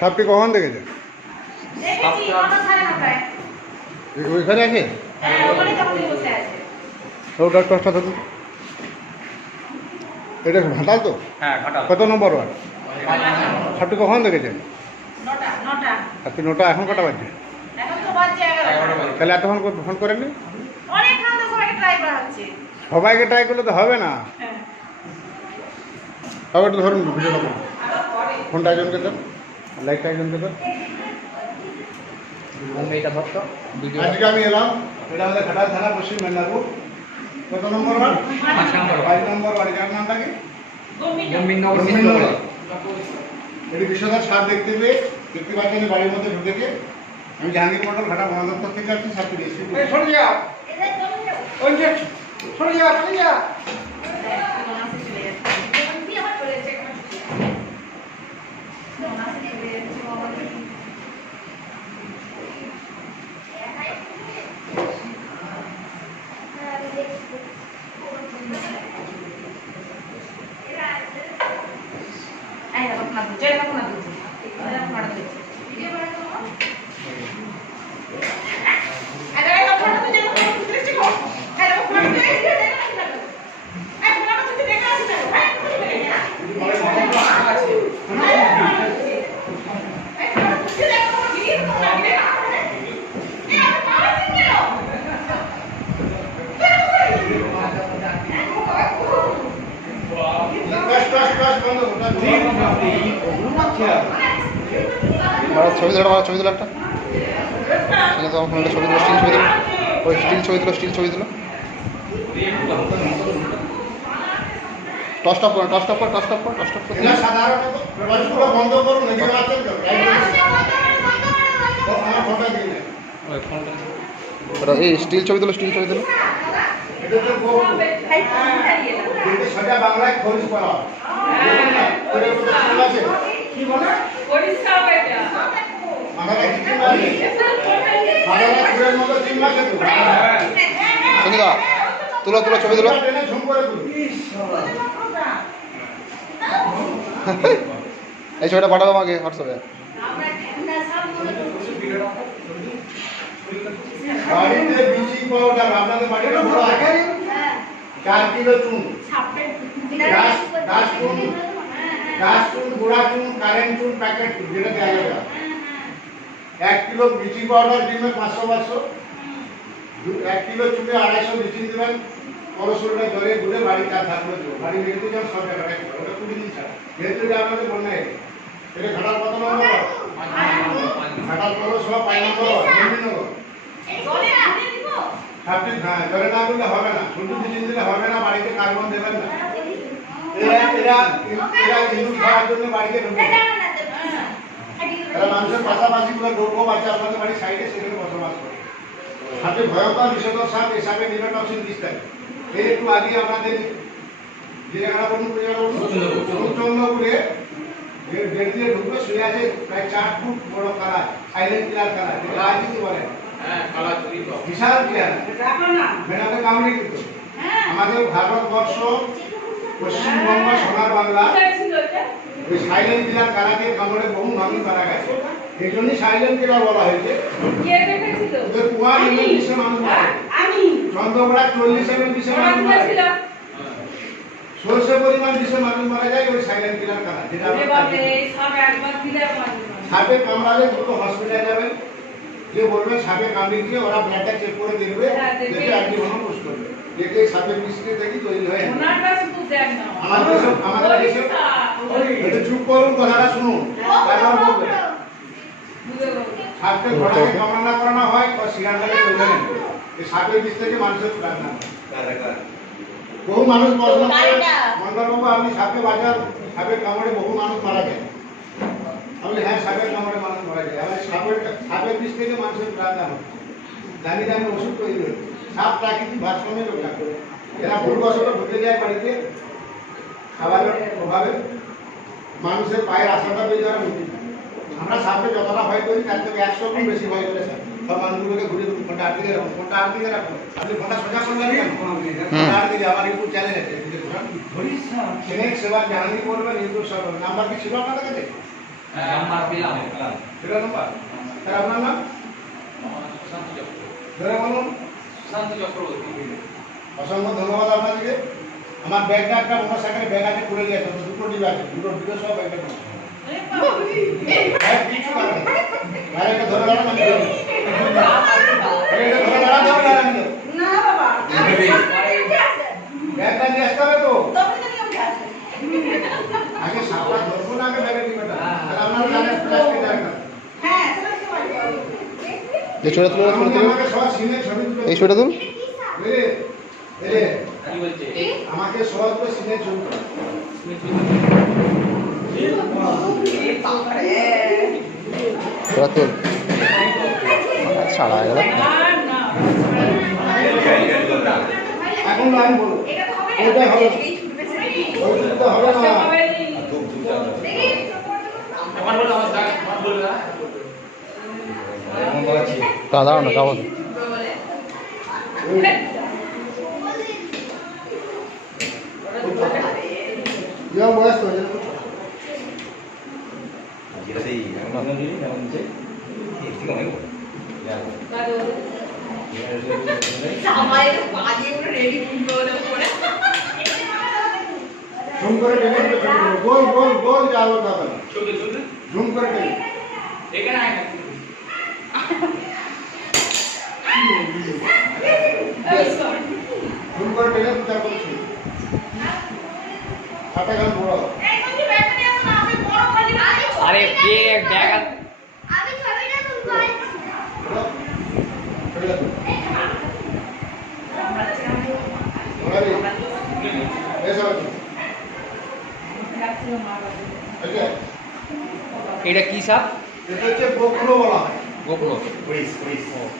সাপটি কখন দেখেছে? ওইখানে আছে? হ্যাঁ ওটার টসটা থাকুন এটা ঘাটাল তো? হ্যাঁ কত নম্বর ওয়ার্ড? সাপটি কখন দেখেছেন? আপনি নটা। এখন কটা বাজছে। তাহলে এতক্ষণ ফোন করেননি? সবাইকে ট্রাই করা হচ্ছে। সবাইকে ট্রাই করলে তো হবে না। হ্যাঁ। তবে ধরুন ভিডিওটা করুন ফোনটা একজনকে দেন লাইটটা একজনকে দেন আজকে আমি এলাম। এটা আমাদের ঘাটাল থানা পশ্চিম মেদিনীপুর। কত নম্বর ওয়ার্ড? পাঁচ নম্বর ওয়ার্ড। যার নামটা কি। এটি বিশ্বনাথ সার দেখতে পেয়ে দেখতে পাচ্ছেন বাড়ির মধ্যে ঢুকেছে আমি জাহাঙ্গীর মন্ডল ঘাটা বন দপ্তর থেকে আসছি দিয়েছি সরে যা। ওই যে সরে যা। সরে যা টস, টস, টস বন্ধ করো, টস বন্ধ করো। মারা ছবি দিল মারা ছবি দিল একটা। ফোনটা ছবি দিল স্টিল ছবি দিল ওই স্টিল ছবি দিল স্টিল ছবি দিল টস টপ করো টস টপ কর টস টপ কর টস টপ কর। বন্ধ করুন ওটা এই স্টিল ছবি দিল স্টিল ছবি দিল এটা তো খুব কিন্তু সোজা বাংলায় করা হয়। কি মতো তো? তুলো তুলো ছবি তুলো। এই ছবিটা পাঠাবো আমাকে হোয়াটসঅ্যাপে বাড়িতে ব্লিচিং পাউডার আপনাদের বাড়িতে বড় আছে চার কিলো চুন গাছ গাছ চুন গাছ চুন গুঁড়া চুন কারেন্ট চুন প্যাকেট চুন যেটা দেওয়া যাবে। এক কিলো ব্লিচিং পাউডার দিবেন পাঁচশো পাঁচশো। এক কিলো চুনে আড়াইশো ব্লিচিং দেবেন। পরশুটা জলে গুলে বাড়ি চার করে বাড়ি বেরোতে যাও সব জায়গাটায় ওটা কুড়ি দিন ছাড়া। যেহেতু এটা আপনাদের বন্যায় এটা ঘাটাল কত নম্বর ঘাটাল পৌরসভা পাঁচ নম্বর আপনি হ্যাঁ জলে না দিলে হবে না। শুধু ব্লিচিং দিলে হবে না বাড়িতে কার্বন দেবেন না। এরা এরা এরা ইঁদুর খাওয়ার জন্য বাড়িতে ঢুকে এরা মানুষের পাশাপাশি করে। দুর্গম আছে আপনাদের বাড়ির সাইডে সেখানে বসবাস করে সাথে ভয়ঙ্কর বিষধর সাপ এই সাপে নিরটক্সিন বিষ একটু আগে আমাদের যে জায়গাটা বলুন কোন জায়গাটা বলুন চন্দ্রপুরে গেট দিয়ে ঢুকবে শুয়ে আছে প্রায় চার ফুট বড় কালা সাইলেন্ট কিলার কালা যেটা রাজনীতি বলে বিশাল কামড়ে কিন্তু আমাদের ভারতবর্ষ পশ্চিমবঙ্গ সোনার বাংলা ওই সাইলেন্ট কিলার কালাকে কামড়ে বহু মানুষ মারা গেছে। এই জন্যই সাইলেন্ট কিলার বলা হয়েছে। ওদের কুয়া নিয়ে মানুষ গেছে। চল্লিশ এমএল বিশ্বে মানুষ মারা সর্ষে পরিমাণ বিশ্বে মানুষ মারা যায় ওই সাইলেন্ট কিলার কালা যেটা সাপে কামড়ালে দ্রুত হসপিটালে যাবেন। যে বলবেন সাপে কামড়িয়েছে ওরা ব্লাডটা চেক করে দেখবে হ্যাঁ। দেখে অ্যান্টিভেনম পুশ করবে এতে সাপের মিশ্রি থেকে তৈরি হয় আমাদের দেশে আমাদের দেশে একটু চুপ করুন কথাটা শুনুন তারপর বলবেন সাপকে ঘোড়াকে কামড়ানো করানো হয় ও সিগারেটাকে চলে নেন এই সাপের বিষ থেকে মানুষের প্রাণ বহু মানুষ প্রশ্ন করে মন্ডলবাবু আপনি সাপে বাজার সাপের কামড়ে বহু মানুষ মারা যায়। আমি হ্যাঁ সাপের কামড়ে মানুষ মারা যায়। আমার সাপের সাপের বিষ থেকে মানুষের প্রাণ না হয় দামি দামি ওষুধ তৈরি হচ্ছে সাপ প্রাকৃতিক ভারসাম্যে রক্ষা করে। এরা ভুলবশত ঢুকে যায় বাড়িতে খাবারের অভাবে মানুষের পায়ের আশাটা পেয়ে যাওয়ার মুক্তি পায়। আমরা সাপে যতটা ভয় করি তার থেকে একশো গুণ বেশি ভয় করে সাপ সব মানুষগুলোকে ঘুরিয়ে দেবো ফোনটা আটকে রাখো ফোনটা আটকে রাখো আপনি ফোনটা সোজা করলেন কেন ফোনটা আটকে দিয়ে আমার ইউটিউব চ্যানেল আছে বুঝে দেবেন সেনেক সেবা জাহানি করবেন ইউটিউব সব নাম্বার কি ছিল আপনাদের কাছে ছিল নাম্বার স্যার আপনার নাম ধরে বলুন অসংখ্য ধন্যবাদ আপনাদেরকে আমার ব্যাগটা একটা মোটর সাইকেলে ব্যাগ আছে খুলে গেছে তো দুটো ডিবা আছে দুটো ডিবা সব ব্যাগটা নিয়ে আগে সাপটা ধরবো না আগে ব্যাগের ডিবাটা তাহলে জানেন প্লাস্টিক একটা হ্যাঁ বলব এই ছবিটা তুলে এই ছবিটা তুল এবার তুল ছাড়া গেল এখন না আমি এটা হবে। ওইটা হবে এই ছুটবে ওই দুটো হবে না তা দাঁড়াও না কাবো ইয়া বয়স তো যেন আমার বাজে পুরো রেডি ফুলবে ওটা পরে ঝুম করে টেনে টেনে ছবি তুলো। গোল গোল গোল যাও তখন ঝুম করে টেনে ঝুম করে টেনে দু চার করে ছবি হাতে গান বড় এই তুমি ব্যাগটা নিয়ে আসো না আমি আরে কে ব্যাগ আমি ছবিটা তুলবো ছেড়ে এসো এটা এটা কি সাপ? এটা হচ্ছে গোখরো বলা হয়। গোপ্র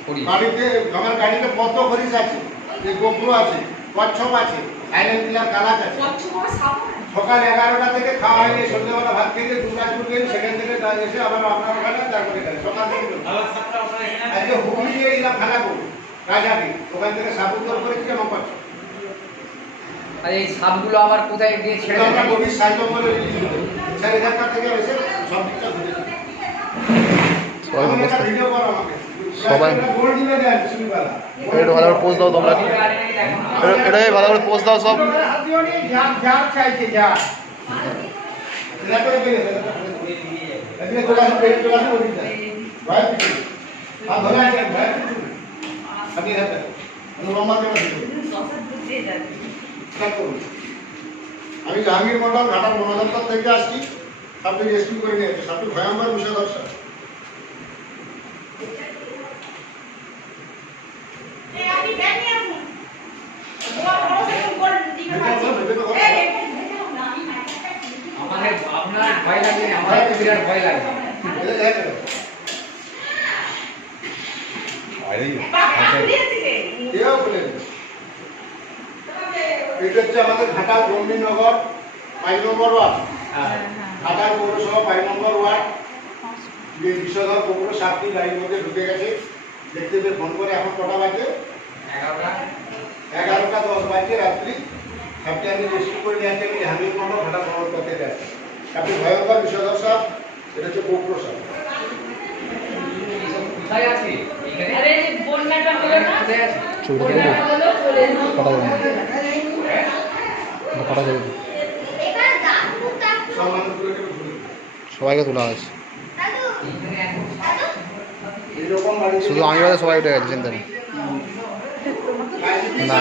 করি গাড়িতে আমার গাড়িতে কত খরিস আছে? এই গোখরো আছে কচ্ছপ আছে সাইলেন্ট কিলার কালাচ আছে। সকাল এগারোটা থেকে খাওয়া হয়নি সন্ধ্যেবেলা ভাত খেয়ে দু কাজ করে সেখান থেকে তার এসে আবার আপনার ওখানে তারপরে খাই সকাল থেকে। আজকে হুগলি দিয়ে এলাম খানাপুর রাজাটি ওখান থেকে সাবুদ্দর করেছি আমার পাচ্ছ। আর এই সাপগুলো আবার কোথায় গিয়ে ছেড়ে আমরা গভীর করে করি থেকে এসে সব দিকটা ঘুরে। সবাই আমাকে একটা ব্যস্ত। ভিডিও করো আমাকে। সবাই- একটা ভালো করে পোজ দাও তোমরা। এটা- এটাই ভালো করে পোজ দাও সব। আমি জাহাঙ্গীর মন্ডল ঘাটাল বনদপ্তর থেকে আসছি। আপনি রেস্কিউ করে নিয়ে আপনি ভয়ঙ্কর বিষয় দর্শক এই আমি ব্যাগ নিয়ে আসুন বড় বড় সাইকেল করে দিকে খাচ্ছি এই আমাদের আপনার ভয় লাগে আমার তো বিরাট ভয় লাগে। এটা দেখেন বাবা দিয়েছিলে কেউ বলে নি। এটা হচ্ছে আমাদের ঘাটাল গম্ভীরনগর পাঁচ নম্বর ওয়ার্ড। ঘাটাল পৌরসভা পাঁচ নম্বর ওয়ার্ড। যে বিষধর কুকুর সাতটি গাড়ির মধ্যে ঢুকে গেছে। দেখতে পেয়ে ফোন করে এখন কটা বাজে? এগারোটা। এগারোটা দশ বাজে রাত্রি। সাতটি আমি রেস্কিউ করে নিয়ে আসছি আমি জাহাঙ্গীর মন্ডল ঘাটাল পৌরসভা থেকে আসছি আপনি ভয়ঙ্কর বিষধর সাপ এটা হচ্ছে কুকুর সাপ। সবাইকে তোলা হয়েছে। শুধু আমি সবাই উঠে গেছে চিন্তা নেই। না।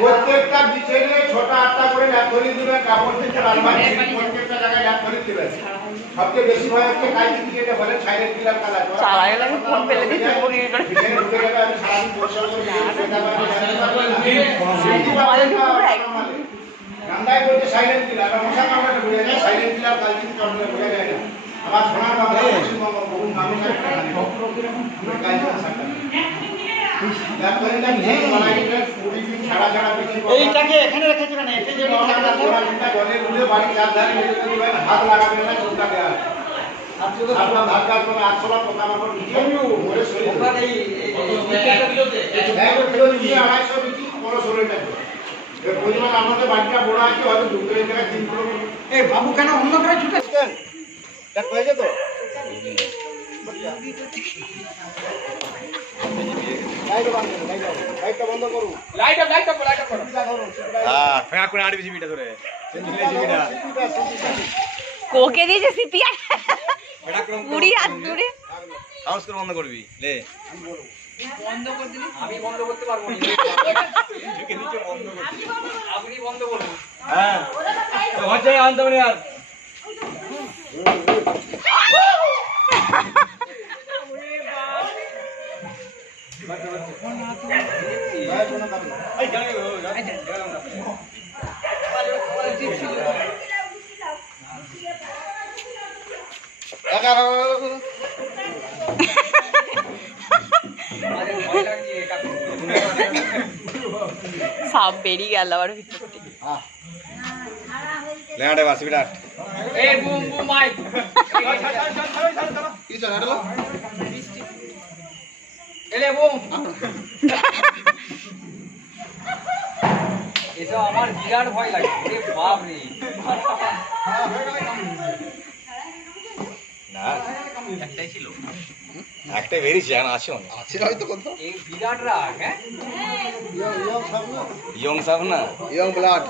প্রত্যেকটা বিছেলে ছোট আটটা করে ল্যাপ ধরে দিবেন কাপড় থেকে রাখবেন প্রত্যেকটা জায়গায় ল্যাপ ধরে দিবেন। সবচেয়ে বেশি ভয় হচ্ছে কালা ফোন করে। ঢুকে আমি সারাদিন সাইলেন্ট কিলার মশা বোঝা যায় সাইলেন্ট কিলার কালচিনি কামড়ালে বোঝা যায় না। আবার সোনার বাংলা পশ্চিমবঙ্গ বহু মানুষ কালচিনি আমাদের বাড়িটা বড় আছে হয়তো বাবু কেন? অন্য করে ছুটে হয়েছে তো। কোকে দিয়েছে করে। কুড়ি হাত দূরে হাউস করে বন্ধ করবি লে। বন্ধ করে দিলি? আমি বন্ধ করতে পারব না। ঝুঁকে নিচে বন্ধ করবি আপনি বন্ধ করুন। হ্যাঁ। তো হচ্ছে আনতে পারি আর লাইট বন্ধ করুন এই জানি গো জানি আরে ভয় লাগছে কাকু সাপ বেরিয়ে গেল আবার ভিতর থেকে। লেহাটে বাসি বিরাট। এ বুম বুম মাইক। কি চল হাঁটলো? এলে বুম এসব আমার বিরাট ভয় লাগে ওরে বাপ রে না একটাই ছিল একটাই বেরিয়েছে এখন আছে অনেক আছে হয়তো কোথাও এই বিরাট রাগ হ্যাঁ ইয়ং সাহ না ইয়ং ব্লাড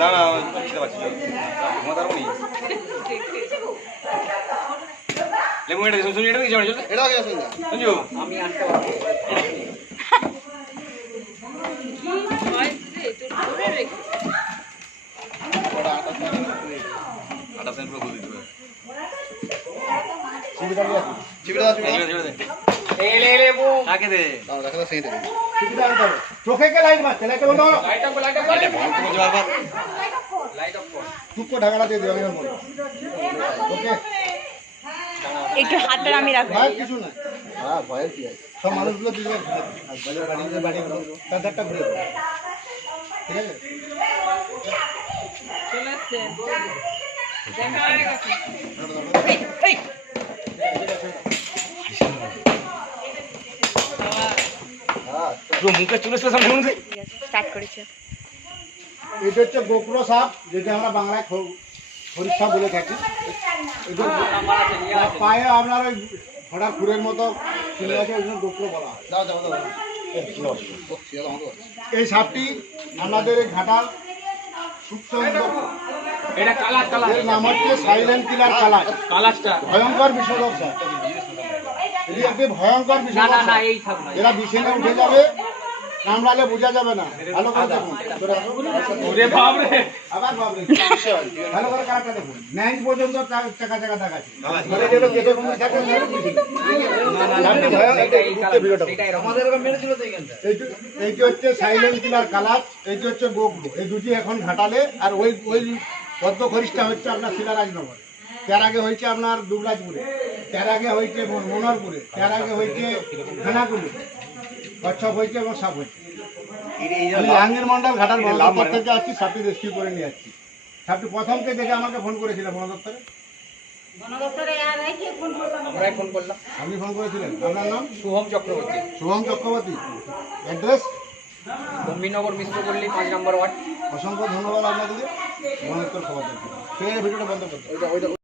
না না বুঝতে পারছি। লেবু এটা শুনছি এটা কি জানি? এটা আগে আসুন না। আমি আটটা পারব আটা আটা সেন্ট পুরো দিতে হবে। চিবিটা চিবিটা দাও চিবিটা দে, ছেড়ে দে এলে এলে বুম কাকে দে। দাও দেখা দাও সেইটা চিবিটা আনতে হবে চোখে কে লাইট মারছে লাইটটা বন্ধ করো লাইট অফ লাইট অফ আরে ভাঙ তো বলছো বারবার লাইট অফ কর। ঢাকাটা দিয়ে দিও আমি ওকে একটু হাতটা আমি রাখব। ভয়ের কিছু নাই। হ্যাঁ ভয়ের কি আছে? সব মানুষগুলো দিকে ঘুরে দেবে। আর বাড়ি বাড়ি তার ধারটা ঘুরে ঠিক আছে পুরো মুখে চলে এসেছে সামনে স্টার্ট করেছে। এটা হচ্ছে গোকুড়ো সাপ যেটা আমরা বাংলায় সাপ বলে থাকি। পায়ে আপনার ওই ঘোড়ার খুরের মতো চলে আছে ওই জন্য গোকুড়ো বলা হয়। এই সাপটি আমাদের এই ঘাটাল এটা কালার কালার। নাম হচ্ছে সাইলেন্ট কিলার কালার। কালারটা। ভয়ঙ্কর বিষধর সাপ। ভয়ঙ্কর এই এরা বিছানে উঠে যাবে কামড়ালে বোঝা যাবে না। ভালো করে দেখুন। আবার বাবরে ভালো করে কারাটা দেখুন। নাইন পর্যন্ত চা- চাকা চাকা দেখাচ্ছে মানে এইটি- হচ্ছে সাইলেন্ট কিলার কালার। এইটি হচ্ছে গোগুলো এই দুটি এখন ঘাটালে আর ওই ওই পদ্ম খরিশটা হচ্ছে আপনার শিলারাজনগর তার আগে হয়েছে আপনার দুবরাজপুরে তার আগে হয়েছে মনোহরপুরে তার আগে হয়েছে ধনাকুলি কচ্ছপ হয়েছে এবং সাপ হয়েছে। আমি জাহাঙ্গীর মন্ডল ঘাটাল বন দপ্তর থেকে আসছি সাপটি রেস্কিউ করে নিয়ে আসছি। সাপটি প্রথমকে দেখে আমাকে ফোন করেছিল বন দপ্তরে। আমরা ফোন করলাম আপনি ফোন করেছিলেন? আপনার নাম? শুভম চক্রবর্তী। শুভম চক্রবর্তী। অ্যাড্রেস গম্ভীরনগর মিশ্রপল্লী পাঁচ নম্বর ওয়ার্ড। অসংখ্য ধন্যবাদ আপনাদের খবর ভিডিওটা বন্ধ করতে।